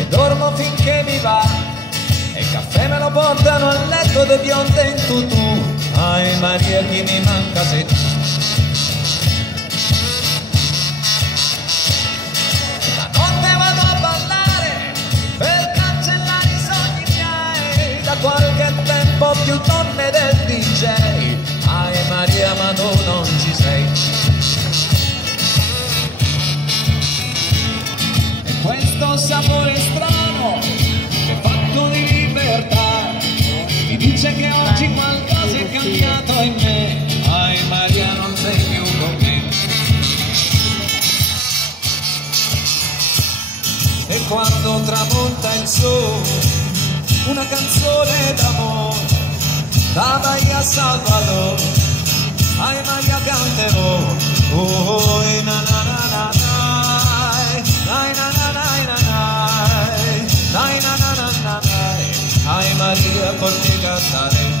e dormo finché mi va, e il caffè me lo portano a letto de bionde in tutù. Ai Maria, chi mi manca sei tu. La notte vado a ballare per cancellare i sogni miei, da qualche tempo più donne del DJ. Ai Maria, ma tu non ci sei. E questo sapore strano che è fatto di libertà mi dice che oggi qualcosa è cambiato in me. Ai Maria, non sei più con me. E quando tramonta il sole, una canzone d'amore da Bahia Salvador, ai Maria canterò. Oh, na na na na na na na na na na na na na na. Ay María, por ti cantaré.